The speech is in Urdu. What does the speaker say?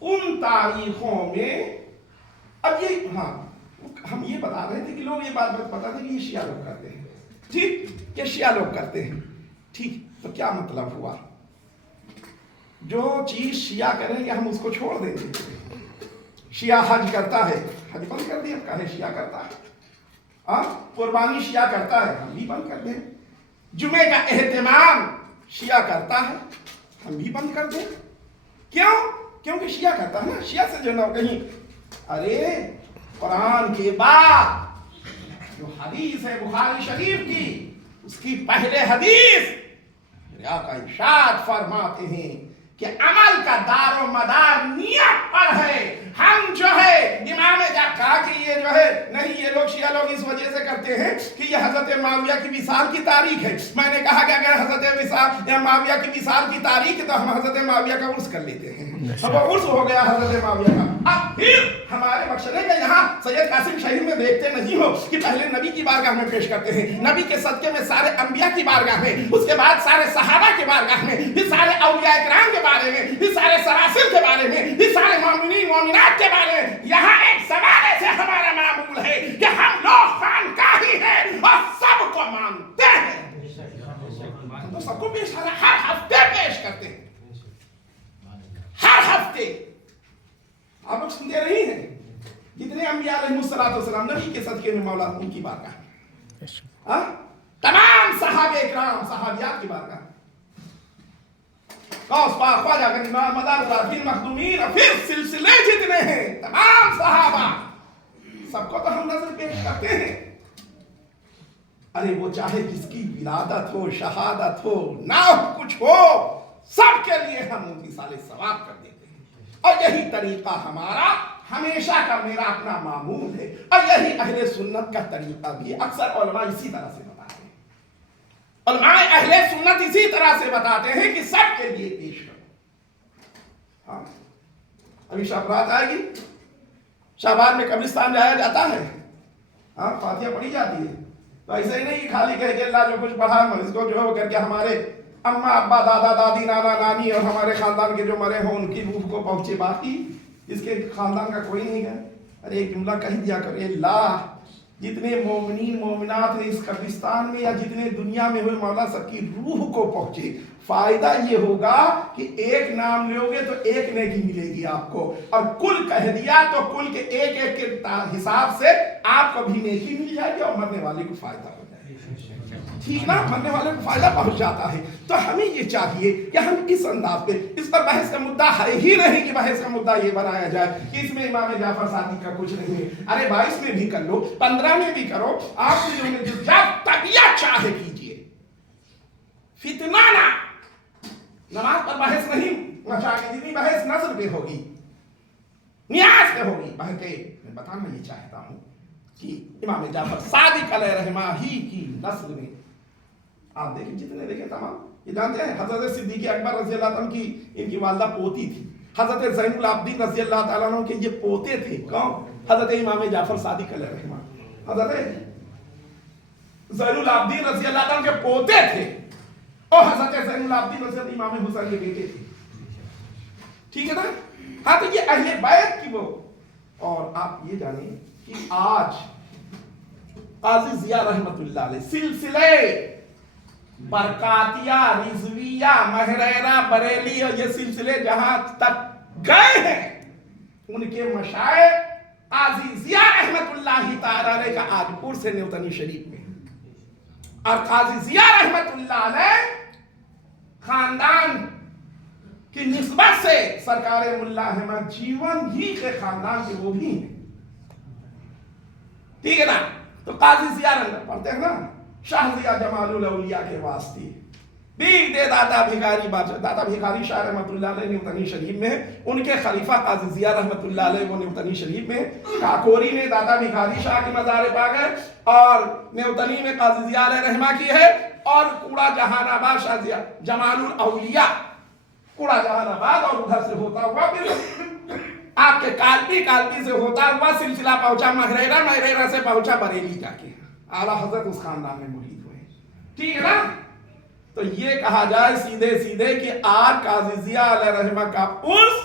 ان تاریخوں میں اب یہ ہم یہ بتا رہے تھے کہ لوگ یہ بات پتا تھے کہ یہ شیعہ لوگ کرتے ہیں، ٹھیک، کہ شیعہ لوگ کرتے ہیں، ٹھیک، تو کیا مطلب ہوا؟ جو چیز شیعہ کریں گے ہم اس کو چھوڑ دیں گے۔ شیعہ حج کرتا ہے، حج بند کر دیں، کہے شیعہ کرتا ہے، قربانی شیعہ کرتا ہے، ہم بھی بند کر دیں۔ جمعے کا اہتمام شیعہ کرتا ہے، ہم بھی بند کر دیں۔ کیوں؟ کیونکہ شیعہ کرتا ہے نا، شیعہ سے جو نہ کہیں ارے قرآن کے بعد جو حدیث ہے بخاری شریف کی، اس کی پہلے حدیث آقا ارشاد فرماتے ہیں کہ عمل کا دار و مدار نیت پر ہے۔ ہم جو ہے امام جب کہا کہ یہ جو ہے نہیں، یہ لوگ شیعہ لوگ اس وجہ سے کرتے ہیں کہ یہ حضرت معاویہ کی وصال کی تاریخ ہے۔ میں نے کہا کہ اگر حضرت معاویہ کی وصال کی تاریخ ہے تو ہم حضرت معاویہ کا عرس کر لیتے ہیں، اب عرس ہو گیا حضرت معاویہ کا۔ اب پھر ہمارے بخشنے کا یہاں سید قاسم شہید میں دیکھتے نہیں ہو کہ پہلے نبی کی بارگاہ میں پیش کرتے ہیں، نبی کے صدقے میں سارے انبیاء کی بارگاہ میں، اس کے بعد سارے صحابہ کے بارگاہ میں، پھر سارے اولیاء کرام کے بارے میں، پھر سارے سراسل کے بارے میں، پھر سارے مومنین مومنات کے بارے میں۔ یہاں ایک زمانے سے ہمارا معمول ہے کہ ہم لوگ خانقاہی ہیں اور سب کو مانتے ہیں، ہم تو سب کو پیش کرنا، ہر ہفتے پیش کرتے ہیں، ہر ہفتے۔ آپ لوگ سنتے رہی ہیں جتنے انبیاء علیہ السلام نبی کے صدقے میں مولا ان کی بارگاہ، تمام صحابہ اکرام صحابیات کی بارگاہ، غوث پاک خواجہ غنی مدار العارفین مخدومین اور پھر سلسلے جتنے ہیں تمام صحابہ، سب کو تو ہم نظر پیش کرتے ہیں۔ ارے وہ چاہے جس کی ولادت ہو، شہادت ہو، نہ کچھ ہو، سب کے لیے ہم ان کی سال ثواب کر دیتے ہیں۔ اور یہی طریقہ ہمارا ہمیشہ کا میرا اپنا معمول ہے، اور یہی اہل سنت کا طریقہ بھی ہے۔ اکثر علماء اسی طرح سے بتاتے ہیں، علماء اہل سنت اسی طرح سے بتاتے ہیں کہ سب کے لیے پیش کرو۔ ہاں ابھی شب رات آئے گی، شعبان میں قبرستان جایا جاتا ہے، ہاں فاتحہ پڑھی جاتی ہے، تو ایسے ہی نہیں خالی کہہ کے اللہ جو کچھ پڑھا اس کو جو ہے وہ کر کے ہمارے اماں ابا دادا دادی نانا نانی اور ہمارے خاندان کے جو مرے ہوں ان کی روح کو پہنچے، باقی اس کے خاندان کا کوئی نہیں گئے۔ ارے ایک جملہ کہہ دیا کرو، اللہ جتنے مومنین مومنات ہیں اس قبرستان میں یا جتنے دنیا میں ہوئے، مولا سب کی روح کو پہنچے۔ فائدہ یہ ہوگا کہ ایک نام لو گے تو ایک نیکی ملے گی آپ کو، اور کل کہہ دیا تو کل کے ایک ایک کے حساب سے آپ کو بھی نیکی مل جائے گی اور مرنے والے کو فائدہ ہو جائے گا، ٹھیک نا، مرنے والے کو فائدہ پہنچ جاتا ہے۔ تو ہمیں یہ چاہیے کہ ہم اس انداز پہ، اس پر بحث کا مدعا ہے ہی نہیں کہ بحث کا مدعا یہ بنایا جائے کہ اس میں امام جعفر صادق کا کچھ نہیں ہے۔ ارے 22 میں بھی کر لو، 15 میں بھی کرو، آپ نے جو طبیعت چاہے کیجیے، فتنہ نہ، نماز پر بحث نہیں چاہیے، جتنی بحث نظر پہ ہوگی، نیاز پہ ہوگی۔ بلکہ میں بتانا یہ چاہتا ہوں کہ امام جعفر صادق علیہ رحمہ ہی کی نسل میں آپ دیکھیں، جتنے دیکھیں تمام یہ جانتے ہیں حضرت صدیق اکبر رضی اللہ عنہ کی ان کی والدہ پوتی تھی، حضرت زین العابدین رضی اللہ تعالیٰ عنہ کے یہ پوتے تھے، کون؟ حضرت امام جعفر صادق علیہ رحمہ، حضرت زین العابدین رضی اللہ عنہ کے پوتے تھے، اور حضرت زین العابدین رضی اللہ امام حسین کے بیٹے تھے، ٹھیک ہے نا؟ ہاں تو یہ اہل بیت کی وہ۔ اور آپ یہ جانیں کہ آج قاضی ضیاء رحمت اللہ علیہ سلسلے برکاتیہ، رضویہ، مہریرہ، بریلی اور یہ سلسلے جہاں تک گئے ہیں، ان کے مشائخ قاضی ضیاء رحمت اللہ تعالی علیہ کا آج پور سے نیوتنی شریف میں، اور قاضی ضیاء رحمت اللہ علیہ خاندان کی نسبت سے سرکار ملا احمد جیون جی کے خاندان کے وہ بھی ہیں، ٹھیک ہے نا؟ تو قاضی ضیاء پڑھتے ہیں نا، شاہ ضیاء جمال الاولیاء کے واسطے بھیک دے داتا بھیکاری بادشاہ، داتا بھیکاری شاہ رحمت اللہ علیہ نیوتنی شریف میں، ان کے خلیفہ قاضی ضیاء رحمت اللہ علیہ وہ نیوتنی شریف میں، کاکوری میں داتا بھیکاری شاہ کی مزار پاک ہے، اور نیوتنی میں قاضی ضیاء علیہ رحمہ کی ہے، اور کوڑا جہان آباد شاہ ضیاء جمال الاولیاء، کوڑا جہان آباد، اور ادھر سے ہوتا ہوا پھر آپ کے کالپی سے ہوتا ہوا سلسلہ پہنچا مہریرہ، مہریرہ سے پہنچا بریلی جا کے، اعلیٰ حضرت اس خاندان میں مرید ہوئے، ٹھیک ہے نا؟ تو یہ کہا جائے سیدھے سیدھے کہ آج قاضی ضیاء علیہ رحمہ کا عرس